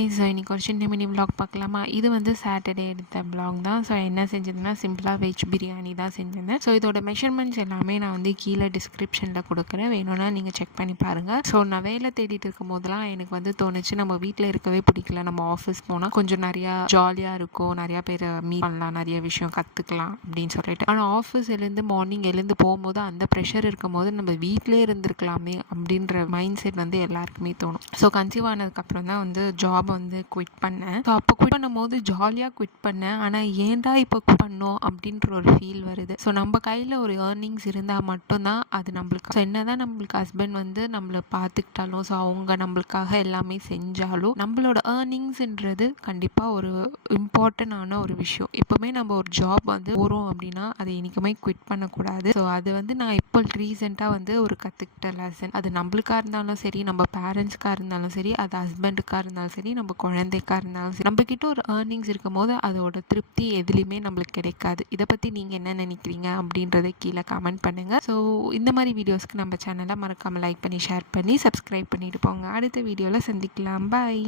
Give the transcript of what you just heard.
Hi, so இன்றைக்கி ஒரு சின்ன மினி விலாக் பார்க்கலாமா? இது வந்து சாட்டர்டே எடுத்த விலாக் தான். ஸோ என்ன செஞ்சதுன்னா சிம்பிளாக வெஜ் பிரியாணி தான் செஞ்சிருந்தேன். ஸோ இதோட மெஷர்மெண்ட்ஸ் எல்லாமே நான் வந்து கீழே டிஸ்கிரிப்ஷனில் கொடுக்குறேன், வேணும்னா நீங்கள் செக் பண்ணி பாருங்கள். ஸோ நான் வேலை தேடிட்டு இருக்கும் போதெல்லாம் எனக்கு வந்து தோணுச்சு, நம்ம வீட்டில் இருக்கவே பிடிக்கல, நம்ம ஆஃபீஸ் போனால் கொஞ்சம் நிறையா ஜாலியாக இருக்கும், நிறையா பேர் மீட் பண்ணலாம், நிறைய விஷயம் கற்றுக்கலாம் அப்படின்னு சொல்லிட்டு. ஆனால் ஆஃபீஸ் மார்னிங் எழுந்து போகும்போது அந்த ப்ரெஷர் இருக்கும் போது நம்ம வீட்டிலே இருந்திருக்கலாமே அப்படின்ற மைண்ட் செட் வந்து எல்லாருக்குமே தோணும். ஸோ கன்சீவ் ஆனதுக்கப்புறம் தான் வந்து ஜாப் வந்து குவிட் பண்ணேன். ஸோ அப்போ குவிட் பண்ணும்போது ஜாலியாக குவிட் பண்ணேன். ஆனால் ஏன்டா இப்போ குவிட் பண்ணோம் அப்படின்ற ஒரு ஃபீல் வருது. ஸோ நம்ம கையில் ஒரு ஏர்னிங்ஸ் இருந்தால் மட்டும்தான் அது நம்மளுக்கு. ஸோ என்ன தான் நம்மளுக்கு ஹஸ்பண்ட் வந்து நம்மளை பார்த்துக்கிட்டாலும், ஸோ அவங்க நம்மளுக்காக எல்லாமே செஞ்சாலும், நம்மளோட ஏர்னிங்ஸ்ன்றது கண்டிப்பாக ஒரு இம்பார்ட்டண்டான ஒரு விஷயம். எப்போவுமே நம்ம ஒரு ஜாப் வந்து போகிறோம் அப்படின்னா அதை என்றைக்குமே குவிட் பண்ணக்கூடாது. ஸோ அது வந்து நான் இப்போ ரீசெண்டாக வந்து ஒரு கற்றுக்கிட்ட லெசன். அது நம்மளுக்காக இருந்தாலும் சரி, நம்ம பேரண்ட்ஸ்க்காக இருந்தாலும் சரி, அது ஹஸ்பண்டுக்காக இருந்தாலும் சரி, நம்ம குழந்தைக்காக இருந்தாலும் சரி, நம்மக்கிட்ட ஒரு ஏர்னிங்ஸ் இருக்கும் போது அதோட திருப்தி எதுலேயுமே நம்மளுக்கு கிடைக்காது. இதை பற்றி நீங்கள் என்ன நினைக்கிறீங்க அப்படின்றத கீழே கமெண்ட் பண்ணுங்கள். ஸோ இந்த மாதிரி வீடியோஸ்க்கு நம்ம சேனலை மறக்காமல் லைக் பண்ணி, ஷேர் பண்ணி, சப்ஸ்கிரைப் பண்ணிட்டு போங்க. அடுத்த வீடியோவில் சந்திக்கலாம். பாய்.